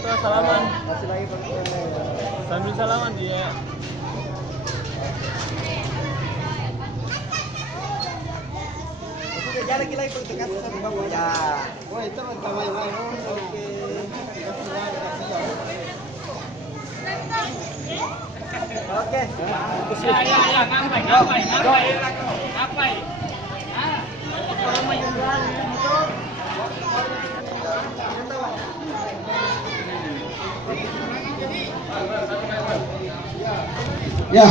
foto salaman. Masih lagi foto-foto. Sambil salaman dia. Ya lagi pagtekat sa bawah ya. Oh, itu pertama yang main. Oke. Oke. Ya, ngapai. Ya.